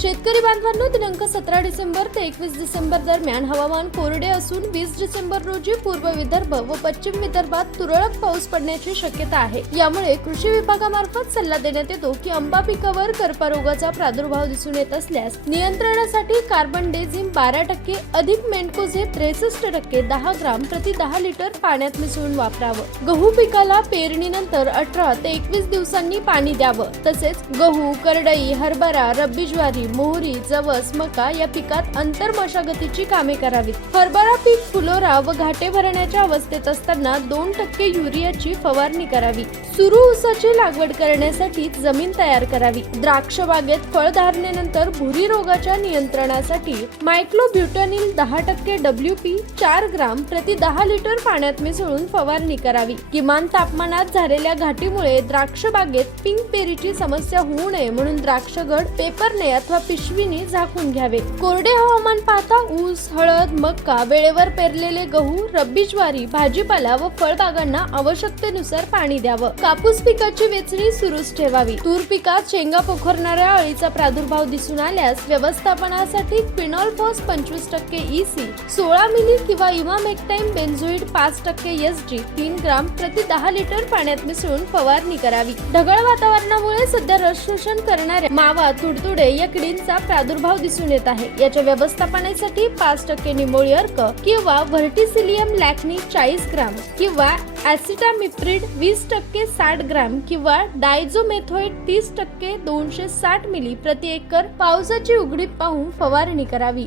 शेतकरी बांधवांनो दिनांक सतरा डिसेंबर ते एकवीस डिसेंबर दरम्यान हवामान कोरडे असून वीस डिसेंबर रोजी पूर्व विदर्भ व पश्चिम विदर्भात तुरळक पाऊस पडण्याची शक्यता आहे. यामुळे कृषी विभागामार्फत सल्ला देण्यात येतो की आंबा पिकावर कर्परोगाचा प्रादुर्भाव दिसून येत असल्यास नियंत्रणासाठी कार्बन डेझिम बारा टक्के अधिक मेंटकोझे त्रेसष्ट टक्के दहा ग्राम प्रति दहा लिटर पाण्यात मिसळून वापरावं. गहू पिकाला पेरणीनंतर अठरा ते एकवीस दिवसांनी पाणी द्यावं. तसेच गहू करडई हरभरा रब्बी ज्वारी मोहरी जवस मका या पिकात अंतर मशागतीची कामे करावीत. हरभरा पीक फुलोरा व घाटे भरण्याच्या अवस्थेत असताना दोन टक्के युरियाची फवारणी करावी. सुरू ऊसाची लागवड करण्यासाठी जमीन तयार करावी. द्राक्ष बागेत फळधारणेनंतर भुरी रोगाच्या नियंत्रणासाठी मायक्लोब्युटनिल दहा टक्के डब्ल्यू पी चार ग्राम प्रति दहा लिटर पाण्यात मिसळून फवारणी करावी. किमान तापमानात झालेल्या घाटीमुळे द्राक्ष बागेत पिंक पेरीची समस्या होऊ नये म्हणून द्राक्षगड पेपरने अथवा पिशवीने झाकून घ्यावे. कोरडे हवामान पाहता ऊस हळद मका वेळेवर पेरलेले गहू रब्बी ज्वारी भाजीपाला व फळबागांना आवश्यकतेनुसार पाणी द्यावं. कापूस पिकाची वेचणी सुरूच ठेवावी. तूर पिकात शेंगा पोखरणाऱ्या अळीचा प्रादुर्भाव दिसून आल्यास व्यवस्थापनासाठी क्विनॉल पंचवीस टक्के ईसी सोळा मिली किंवा इमामेक्टाईम बेन्झोईड पाच टक्के एस जी तीन ग्राम प्रति दहा लिटर पाण्यात मिसळून फवारणी करावी. ढगाळ वातावरणामुळे सध्या रस शोषण करणाऱ्या मावा तुडतुडे या किडींचा प्रादुर्भाव दिसून येत आहे. याच्या व्यवस्थापनासाठी पाच टक्के निमोळी अर्क किंवा व्हर्टिसिलियम लॅक्नी चाळीस ग्राम किंवा ऍसिटामिप्रिड वीस टक्के साठ ग्राम किंवा डायझोमेथोइड तीस टक्के दोनशे साठ मिली प्रति एकर पावसाची उघडीप पाहून फवारणी करावी.